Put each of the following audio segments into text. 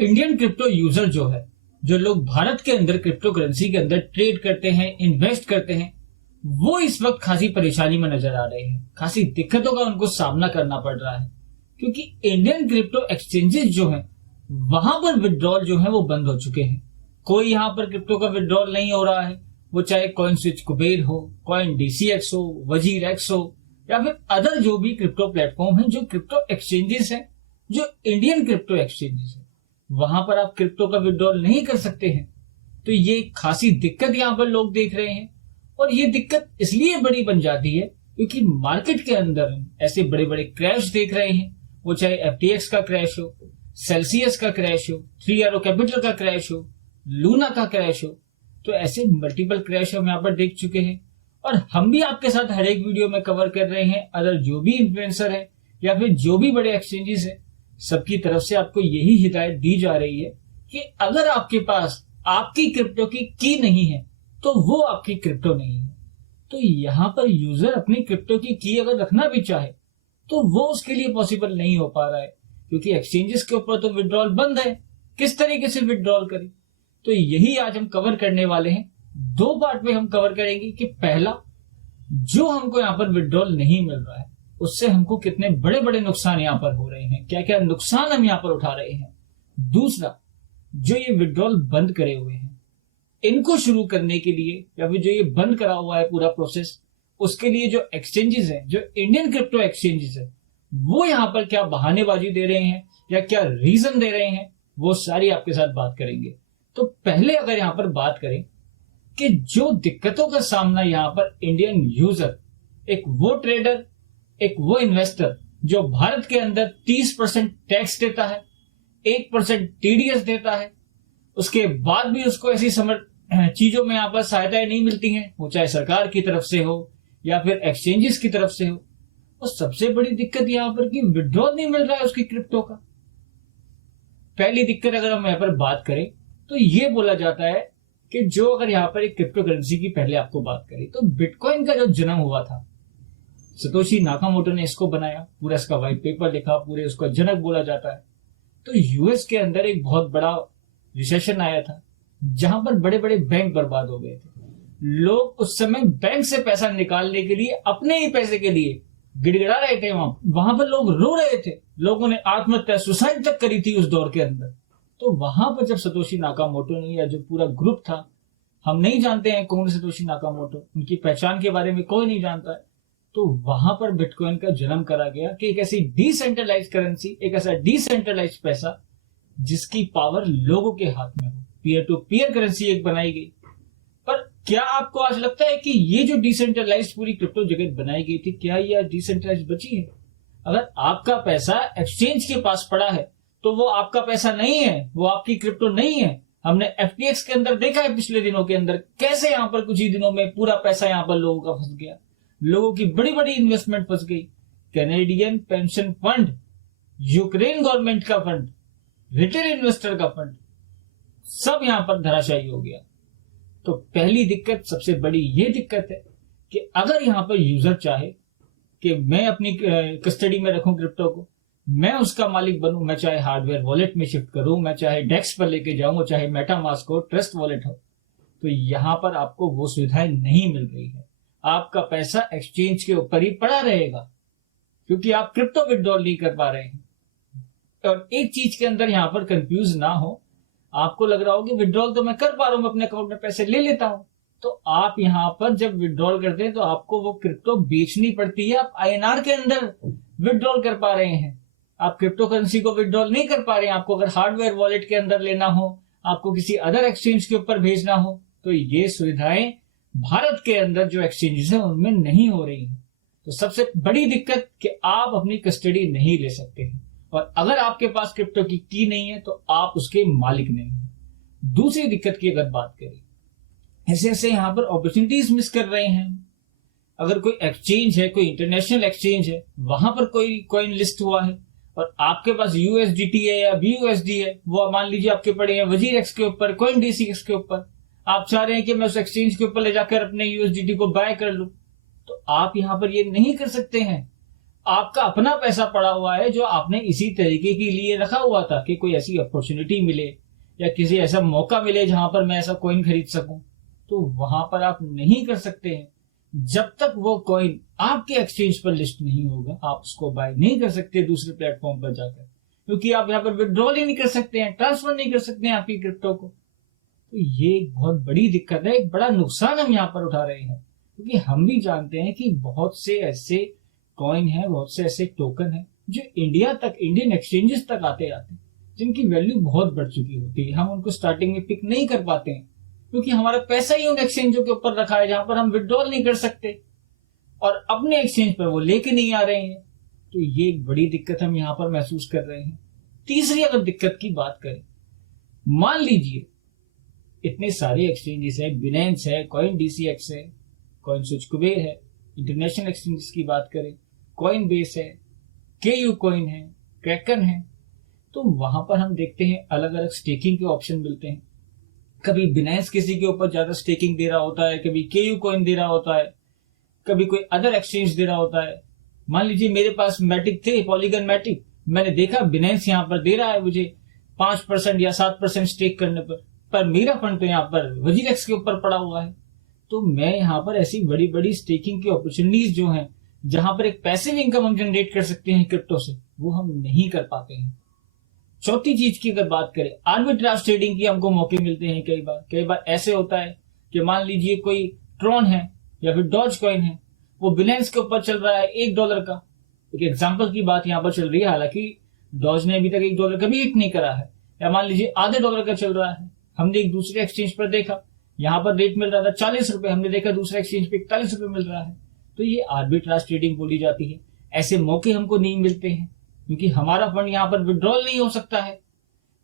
Indian crypto user जो है, जो लोग भारत के अंदर क्रिप्टो करेंसी के अंदर ट्रेड करते हैं, इन्वेस्ट करते हैं, वो इस वक्त खासी परेशानी में नजर आ रहे हैं। खासी दिक्कतों का उनको सामना करना पड़ रहा है, क्योंकि इंडियन क्रिप्टो एक्सचेंजेस जो हैं, वहां पर विड्रॉल जो है वो बंद हो चुके हैं। कोई यहाँ पर क्रिप्टो का विड्रॉल नहीं हो रहा है, वो चाहे कॉइन स्विच कुबेर हो, कॉइन डीसीएक्स हो, वजीर एक्स हो, या फिर अदर जो भी क्रिप्टो प्लेटफॉर्म है, जो क्रिप्टो एक्सचेंजेस है, जो इंडियन क्रिप्टो एक्सचेंजेस है, वहां पर आप क्रिप्टो का विड्रॉल नहीं कर सकते हैं। तो ये खासी दिक्कत यहाँ पर लोग देख रहे हैं, और ये दिक्कत इसलिए बड़ी बन जाती है क्योंकि मार्केट के अंदर ऐसे बड़े बड़े क्रैश देख रहे हैं, वो चाहे एफटीएक्स का क्रैश हो, सेल्सियस का क्रैश हो, 3 Arrow कैपिटल का क्रैश हो, लूना का क्रैश हो। तो ऐसे मल्टीपल क्रैश हम यहाँ पर देख चुके हैं, और हम भी आपके साथ हर एक वीडियो में कवर कर रहे हैं। अदर जो भी इन्फ्लुएंसर है या फिर जो भी बड़े एक्सचेंजेस है, सबकी तरफ से आपको यही हिदायत दी जा रही है कि अगर आपके पास आपकी क्रिप्टो की की नहीं है तो वो आपकी क्रिप्टो नहीं है। तो यहाँ पर यूजर अपनी क्रिप्टो की की अगर रखना भी चाहे तो वो उसके लिए पॉसिबल नहीं हो पा रहा है, क्योंकि एक्सचेंजेस के ऊपर तो विड्रॉल बंद है। किस तरीके से विड्रॉल करें, तो यही आज हम कवर करने वाले हैं। 2 पार्ट में हम कवर करेंगे कि पहला, जो हमको यहाँ पर विड्रॉल नहीं मिल रहा है उससे हमको कितने बड़े बड़े नुकसान यहाँ पर हो रहे हैं, क्या क्या नुकसान हम यहाँ पर उठा रहे हैं। दूसरा, जो ये विड्रॉल बंद करे हुए हैं, इनको शुरू करने के लिए या फिर जो ये बंद करा हुआ है पूरा प्रोसेस, उसके लिए जो एक्सचेंजेस है, जो इंडियन क्रिप्टो एक्सचेंजेस है, वो यहाँ पर क्या बहानेबाजी दे रहे हैं या क्या रीजन दे रहे हैं, वो सारी आपके साथ बात करेंगे। तो पहले अगर यहाँ पर बात करें कि जो दिक्कतों का सामना यहाँ पर इंडियन यूजर, एक वो ट्रेडर, एक वो इन्वेस्टर जो भारत के अंदर 30% टैक्स देता है, 1% टीडीएस देता है, उसके बाद भी उसको ऐसी चीजों में यहाँ पर सहायताएं नहीं मिलती हैं, वो चाहे सरकार की तरफ से हो या फिर एक्सचेंजेस की तरफ से हो। और सबसे बड़ी दिक्कत यहाँ पर कि विड्रॉल नहीं मिल रहा है उसकी क्रिप्टो का। पहली दिक्कत अगर हम यहाँ पर बात करें तो ये बोला जाता है कि जो अगर यहाँ पर एक क्रिप्टो करेंसी की पहले आपको बात करें तो बिटकॉइन का जो जन्म हुआ था, सतोशी नाकामोटो ने इसको बनाया, पूरा इसका व्हाइट पेपर लिखा, पूरे उसका जनक बोला जाता है। तो यूएस के अंदर एक बहुत बड़ा रिसेशन आया था, जहां पर बड़े बड़े बैंक बर्बाद हो गए थे। लोग उस समय बैंक से पैसा निकालने के लिए, अपने ही पैसे के लिए गिड़गिड़ा रहे थे। वहां पर लोग रो रहे थे, लोगों ने आत्महत्या, सुसाइड तक करी थी उस दौर के अंदर। तो वहां पर जब सतोशी नाकामोटो ने, या जो पूरा ग्रुप था, हम नहीं जानते हैं कौन सतोशी नाकामोटो, उनकी पहचान के बारे में कोई नहीं जानता है, तो वहां पर बिटकॉइन का जन्म करा गया कि एक ऐसी डिसेंट्रलाइज करेंसी, एक ऐसा डिसेंट्रलाइज पैसा जिसकी पावर लोगों के हाथ में हो, पीयर टू पीयर करेंसी एक बनाई गई। पर क्या आपको आज लगता है कि ये जो डिसेंट्रलाइज पूरी क्रिप्टो जगत बनाई गई थी, क्या ये डिसेंट्रलाइज बची है? अगर आपका पैसा एक्सचेंज के पास पड़ा है तो वो आपका पैसा नहीं है, वो आपकी क्रिप्टो नहीं है। हमने एफटीएक्स के अंदर देखा है पिछले दिनों के अंदर कैसे यहाँ पर कुछ ही दिनों में पूरा पैसा यहाँ पर लोगों का फंस गया, लोगों की बड़ी बड़ी इन्वेस्टमेंट फंस गई। Canadian pension fund, Ukraine government का फंड, रिटेल इन्वेस्टर का फंड, सब यहां पर धराशायी हो गया। तो पहली दिक्कत, सबसे बड़ी ये दिक्कत है कि अगर यहां पर यूजर चाहे कि मैं अपनी कस्टडी में रखूं क्रिप्टो को, मैं उसका मालिक बनूं, मैं चाहे हार्डवेयर वॉलेट में शिफ्ट करूं, मैं चाहे डेस्क पर लेके जाऊं, चाहे मेटामास्क हो, ट्रस्ट वॉलेट हो, तो यहां पर आपको वो सुविधाएं नहीं मिल रही है। आपका पैसा एक्सचेंज के ऊपर ही पड़ा रहेगा, क्योंकि आप क्रिप्टो विड्रॉल नहीं कर पा रहे हैं। और एक चीज के अंदर यहां पर कंफ्यूज ना हो, आपको लग रहा हो कि विड्रॉल तो मैं कर पा रहा हूं, अपने अकाउंट में पैसे ले लेता हूं, तो आप यहां पर जब विड्रॉल करते हैं तो आपको वो क्रिप्टो बेचनी पड़ती है। आप आईएनआर के अंदर विड्रॉल कर पा रहे हैं, आप क्रिप्टो करेंसी को विड्रॉल नहीं कर पा रहे हैं। आपको अगर हार्डवेयर वॉलेट के अंदर लेना हो, आपको किसी अदर एक्सचेंज के ऊपर भेजना हो, तो ये सुविधाएं भारत के अंदर जो एक्सचेंजेस है उनमें नहीं हो रही है। तो सबसे बड़ी दिक्कत कि आप अपनी कस्टडी नहीं ले सकते हैं, और अगर आपके पास क्रिप्टो की की नहीं है तो आप उसके मालिक नहीं है। दूसरी दिक्कत की अगर बात करें, ऐसे ऐसे यहां पर अपॉर्चुनिटीज मिस कर रहे हैं। अगर कोई एक्सचेंज है, कोई इंटरनेशनल एक्सचेंज है, वहां पर कोई कॉइन लिस्ट हुआ है और आपके पास यूएसडीटी है या बीयूएसडी है, वो मान लीजिए आपके पड़े हैं वजीर एक्स के ऊपर, कॉइन डीसीएक्स के ऊपर, आप चाह रहे हैं कि मैं उस एक्सचेंज के ऊपर ले जाकर अपने यूएसडीटी को बाय कर लूं, तो आप यहां पर ये नहीं कर सकते हैं। आपका अपना पैसा पड़ा हुआ है जो आपने इसी तरीके के लिए रखा हुआ था कि कोई ऐसी अपॉर्चुनिटी मिले या किसी ऐसा मौका मिले जहां पर मैं ऐसा कॉइन खरीद सकूं, तो वहां पर आप नहीं कर सकते हैं। जब तक वो कॉइन आपके एक्सचेंज पर लिस्ट नहीं होगा, आप उसको बाय नहीं कर सकते दूसरे प्लेटफॉर्म पर जाकर, क्योंकि आप यहाँ पर विड्रॉल ही नहीं कर सकते हैं, ट्रांसफर नहीं कर सकते हैं आपकी क्रिप्टो को। तो ये एक बहुत बड़ी दिक्कत है, एक बड़ा नुकसान हम यहाँ पर उठा रहे हैं, क्योंकि हम भी जानते हैं कि बहुत से ऐसे कॉइन है, बहुत से ऐसे टोकन है जो इंडिया तक, इंडियन एक्सचेंजेस तक आते आते जिनकी वैल्यू बहुत बढ़ चुकी होती है। हम उनको स्टार्टिंग में पिक नहीं कर पाते हैं क्योंकि हमारा पैसा ही उन एक्सचेंजों के ऊपर रखा है जहां पर हम विड्रॉल नहीं कर सकते और अपने एक्सचेंज पर वो लेके नहीं आ रहे हैं। तो ये एक बड़ी दिक्कत हम यहाँ पर महसूस कर रहे हैं। तीसरी अगर दिक्कत की बात करें, मान लीजिए इतने सारे एक्सचेंजेस है, बिनेंस है, कॉइन डीसीएक्स है, कॉइन स्विच कुबेर है, इंटरनेशनल एक्सचेंजेस की बात करें, कॉइन बेस है, केयू कॉइन है, क्रैकन है, तो वहां पर हम देखते हैं अलग अलग स्टेकिंग के ऑप्शन मिलते हैं। कभी बिनेंस किसी के ऊपर ज्यादा स्टेकिंग दे रहा होता है, कभी केयू कॉइन दे रहा होता है, कभी कोई अदर एक्सचेंज दे रहा होता है। मान लीजिए मेरे पास मैटिक थे, पॉलीगन मैटिक, मैंने देखा बिनेंस यहाँ पर दे रहा है मुझे 5% या 7% स्टेक करने पर मेरा फंड तो यहाँ पर वजीरेक्स के ऊपर पड़ा हुआ है। तो मैं यहाँ पर ऐसी बड़ी बड़ी स्टेकिंग की अपॉर्चुनिटीज जो हैं, जहां पर एक पैसिव इनकम हम जनरेट कर सकते हैं क्रिप्टो से, वो हम नहीं कर पाते हैं। चौथी चीज की अगर बात करें, आर्बिट्राज ट्रेडिंग की हमको मौके मिलते हैं। कई बार ऐसे होता है कि मान लीजिए कोई ट्रॉन है या फिर डॉज कॉइन है, वो बिनेंस के ऊपर चल रहा है $1 का, एक एग्जांपल की बात यहाँ पर चल रही है, हालांकि डॉज ने अभी तक $1 का भी हिट नहीं करा है, या मान लीजिए आधे डॉलर का चल रहा है। हमने एक दूसरे एक्सचेंज पर देखा, यहाँ पर रेट मिल रहा था 40 रुपए, हमने देखा दूसरे एक्सचेंज पे 41 रुपए मिल रहा है। तो ये आर्बिट्राज ट्रेडिंग बोली जाती है। ऐसे मौके हमको नहीं मिलते हैं क्योंकि हमारा फंड यहाँ पर विड्रॉल नहीं हो सकता है।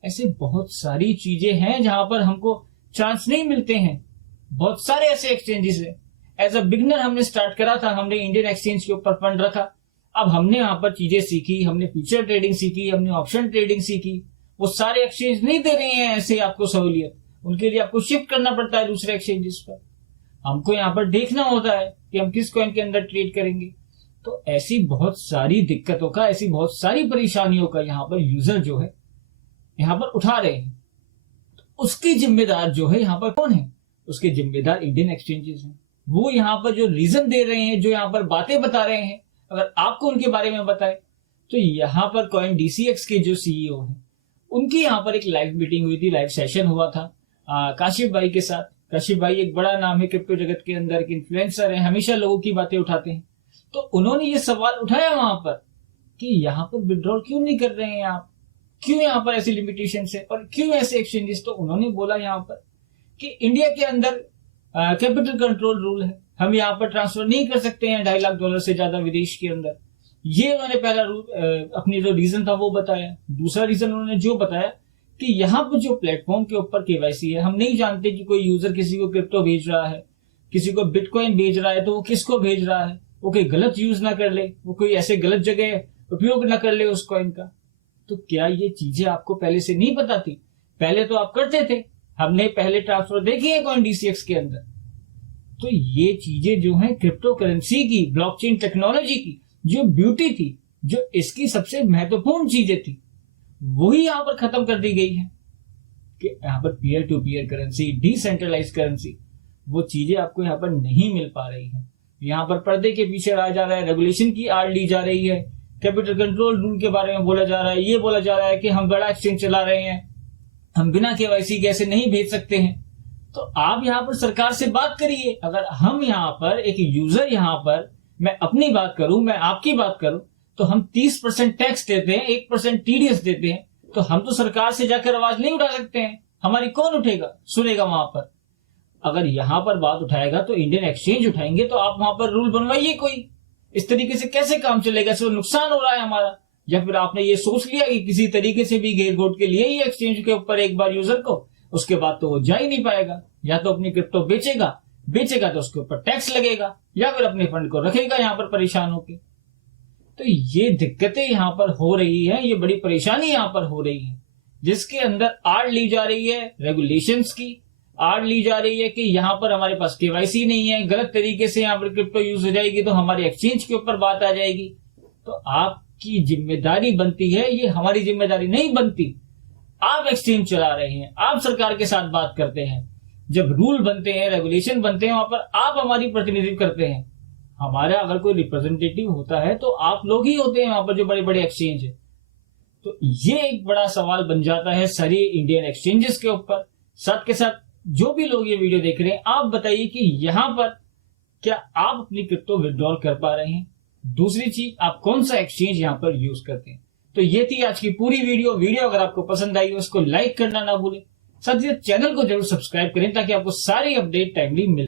ऐसे बहुत सारी चीजें हैं जहां पर हमको चांस नहीं मिलते हैं। बहुत सारे ऐसे एक्सचेंजेस है। एज अ बिगनर हमने स्टार्ट करा था, हमने इंडियन एक्सचेंज के ऊपर फंड रखा, अब हमने यहाँ पर चीजें सीखी, हमने फ्यूचर ट्रेडिंग सीखी, हमने ऑप्शन ट्रेडिंग सीखी। वो सारे एक्सचेंज नहीं दे रहे हैं ऐसे आपको सहूलियत, उनके लिए आपको शिफ्ट करना पड़ता है दूसरे एक्सचेंजेस पर। हमको यहाँ पर देखना होता है कि हम किस कॉइन के अंदर ट्रेड करेंगे। तो ऐसी बहुत सारी दिक्कतों का, ऐसी बहुत सारी परेशानियों का यहाँ पर यूजर जो है यहाँ पर उठा रहे हैं। तो उसकी जिम्मेदार जो है यहाँ पर कौन है? उसके जिम्मेदार इंडियन एक्सचेंजेस हैं। वो यहाँ पर जो रीजन दे रहे हैं, जो यहाँ पर बातें बता रहे हैं, अगर आपको उनके बारे में बताए तो यहाँ पर कॉइन डीसीएक्स के जो सीईओ हैं, उनकी यहाँ पर एक लाइव मीटिंग हुई थी, लाइव सेशन हुआ था काशिफ भाई के साथ। काशिफ भाई एक बड़ा नाम है क्रिप्टो जगत के अंदर, एक इन्फ्लुएंसर है, हमेशा लोगों की बातें उठाते हैं। तो उन्होंने ये सवाल उठाया वहां पर कि यहाँ पर विड्रॉल क्यों नहीं कर रहे हैं आप, क्यों यहाँ पर ऐसी लिमिटेशन है और क्यों ऐसे एक्सचेंजेस। तो उन्होंने बोला यहाँ पर कि इंडिया के अंदर कैपिटल कंट्रोल रूल है, हम यहाँ पर ट्रांसफर नहीं कर सकते हैं $2.5 लाख से ज्यादा विदेश के अंदर। ये उन्होंने पहला रूल, अपनी जो रीजन था वो बताया। दूसरा रीजन उन्होंने जो बताया कि यहाँ पर जो प्लेटफॉर्म के ऊपर केवाईसी है, हम नहीं जानते कि कोई यूजर किसी को क्रिप्टो भेज रहा है, किसी को बिटकॉइन भेज रहा है, तो वो किसको भेज रहा है, वो कोई गलत यूज ना कर ले, वो कोई ऐसे गलत जगह उपयोग ना कर ले उस कॉइन का। तो क्या ये चीजें आपको पहले से नहीं पता थी? पहले तो आप करते थे, हमने पहले ट्रांसफर देखे हैं कॉइन डीसीएक्स के अंदर। तो ये चीजें जो है क्रिप्टो करेंसी की, ब्लॉकचेन टेक्नोलॉजी की जो ब्यूटी थी, जो इसकी सबसे महत्वपूर्ण चीजें थी, वही यहाँ पर खत्म कर दी गई है। कि यहाँ पर peer to peer currency, decentralise currency, वो चीजें आपको यहाँ पर नहीं मिल पा रही हैं। यहाँ पर पर्दे के पीछे रहा जा रहा है, रेगुलेशन की आड़ ली जा रही है, कैपिटल कंट्रोल रूल के बारे में बोला जा रहा है, ये बोला जा रहा है कि हम बड़ा एक्सचेंज चला रहे हैं, हम बिना केवाईसी के ऐसे नहीं भेज सकते हैं। तो आप यहाँ पर सरकार से बात करिए। अगर हम यहाँ पर एक यूजर, यहाँ पर मैं अपनी बात करूं, मैं आपकी बात करूं, तो हम 30% टैक्स देते हैं, 1% टीडीएस देते हैं, तो हम तो सरकार से जाकर आवाज नहीं उठा सकते हैं। हमारी कौन उठेगा, सुनेगा वहां पर? अगर यहाँ पर बात उठाएगा तो इंडियन एक्सचेंज उठाएंगे। तो आप वहां पर रूल बनवाइए कोई। इस तरीके से कैसे काम चलेगा? सिर्फ नुकसान हो रहा है हमारा। या फिर आपने ये सोच लिया कि किसी तरीके से भी घेर घोट के लिए ही एक्सचेंज के ऊपर एक बार यूजर को, उसके बाद तो वो जा ही नहीं पाएगा। या तो अपनी क्रिप्टो बेचेगा तो उसके ऊपर टैक्स लगेगा, या फिर अपने फंड को रखेगा यहाँ पर परेशान होके। तो ये दिक्कतें यहाँ पर हो रही है, ये बड़ी परेशानी यहाँ पर हो रही है, जिसके अंदर आड़ ली जा रही है रेगुलेशंस की, आड़ ली जा रही है कि यहाँ पर हमारे पास केवाईसी नहीं है, गलत तरीके से यहाँ पर क्रिप्टो यूज हो जाएगी तो हमारे एक्सचेंज के ऊपर बात आ जाएगी। तो आपकी जिम्मेदारी बनती है, ये हमारी जिम्मेदारी नहीं बनती। आप एक्सचेंज चला रहे हैं, आप सरकार के साथ बात करते हैं, जब रूल बनते हैं, रेगुलेशन बनते हैं, वहां पर आप हमारी प्रतिनिधित्व करते हैं। हमारा अगर कोई रिप्रेजेंटेटिव होता है तो आप लोग ही होते हैं वहां पर, जो बड़े बड़े एक्सचेंज है। तो ये एक बड़ा सवाल बन जाता है सारी इंडियन एक्सचेंजेस के ऊपर। साथ के साथ जो भी लोग ये वीडियो देख रहे हैं, आप बताइए कि यहां पर क्या आप अपनी क्रिप्टो विड्रॉल कर पा रहे हैं? दूसरी चीज, आप कौन सा एक्सचेंज यहां पर यूज करते हैं? तो ये थी आज की पूरी वीडियो अगर आपको पसंद आई हो उसको लाइक करना ना भूलें। साथ ही चैनल को जरूर सब्सक्राइब करें ताकि आपको सारी अपडेट टाइमली मिले।